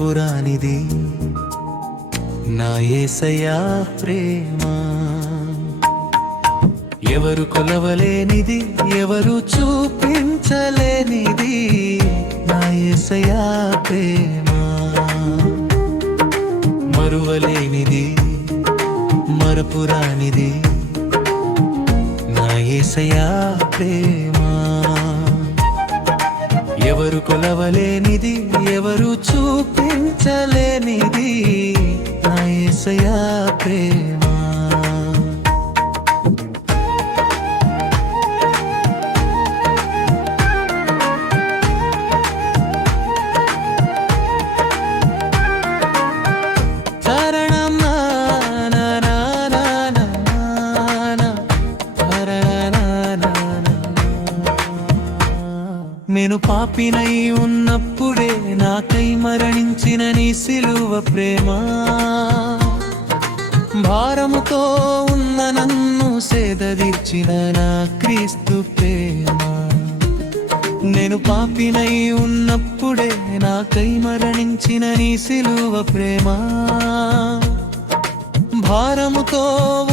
మరపురానిది నా యేసయ్యా ప్రేమ. ఎవరు కొలవలేనిది, ఎవరు చూపించలేనిది నా యేసయ్యా ప్రేమ. మరువలేనిది, మరపురానిది నా యేసయ్యా ప్రేమ. ఎవరు కొలవలేనిది, ఎవరు చూపించలేనిది నా యేసయ్యా ప్రేమ. నేను పాపినై ఉన్నప్పుడే నాకై మరణించిన నీ సిలువ ప్రేమ. భారముతో ఉన్న నన్ను సేదదీర్చిన నా క్రీస్తు ప్రేమ. నేను పాపినై ఉన్నప్పుడే నాకై మరణించిన నీ సిలువ ప్రేమ. భారముతో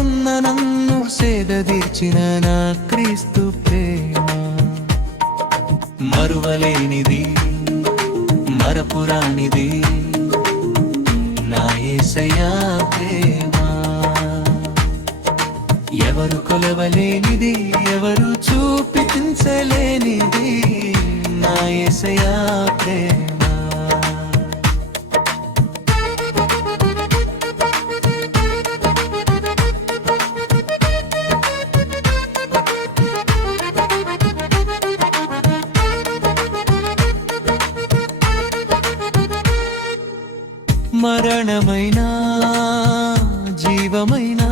ఉన్న నన్ను సేదదీర్చిన నా క్రీస్తు ప్రేమ. మరువలేనిది, మరపురానిది నా యేసయ్యా ప్రేమ. ఎవరు కొలవలేనిది, ఎవరు చూపించలేనిది నా యేసయ్యా ప్రేమ. మరణమైనా జీవమైనా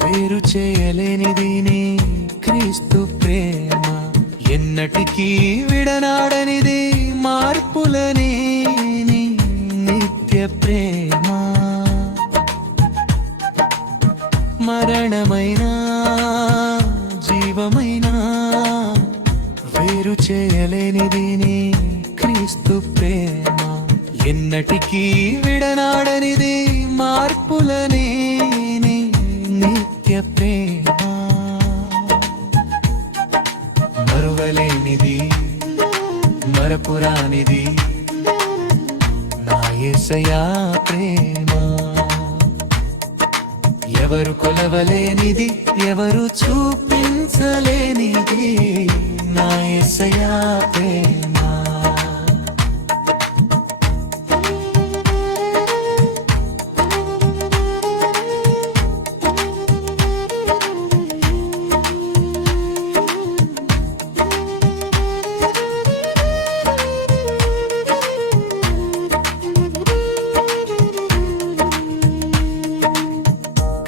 వేరు చేయలేనిది నీ క్రీస్తు ప్రేమ. ఎన్నటికీ విడనాడనిది, మార్పులని నీ నిత్య ప్రేమ. మరణమైనా జీవమైనా వేరు చేయలేనిది నీ క్రీస్తు ప్రేమ. ఎన్నటికీ విడనాడనిది, మార్పులని నీ నిత్య ప్రేమ. మరువలేనిది, మరపురానిది నా యేసయ్యా ప్రేమ. ఎవరు కొలవలేనిది, ఎవరు చూపించలేనిది నా యేసయ్యా ప్రేమ.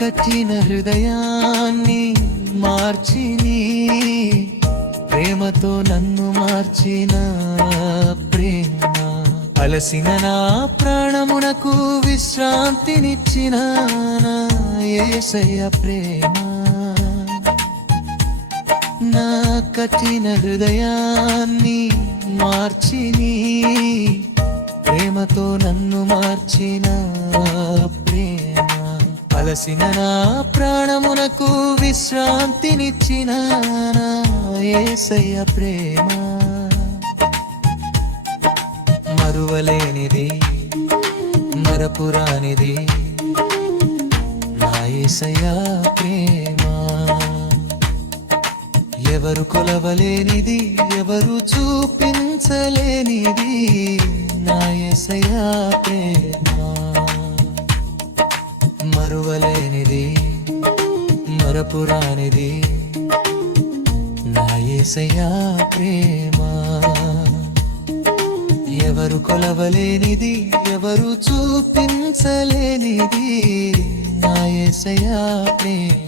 కఠిన హృదయాన్ని మార్చి నీ ప్రేమతో నన్ను మార్చిన ప్రేమ. అలసిన నా ప్రాణమునకు విశ్రాంతినిచ్చిన నా యేసయ్య ప్రేమ. నా కఠిన హృదయాన్ని మార్చి నీ ప్రేమతో నన్ను మార్చిన ప్రేమ. అలసిన నా ప్రాణమునకు విశ్రాంతినిచ్చిన నా యేసయ్య ప్రేమ. మరువలేనిది, మరపురానిది నా యేసయ్య ప్రేమ. ఎవరు కొలవలేనిది, ఎవరు చూపించలేనిది నా యేసయ్య ప్రేమ. మరువలేనిది, మరపురానిది నా యేసయ్యా ప్రేమ. ఎవరు కొలవలేనిది, ఎవరు చూపించలేనిది నా యేసయ్యా ప్రేమ.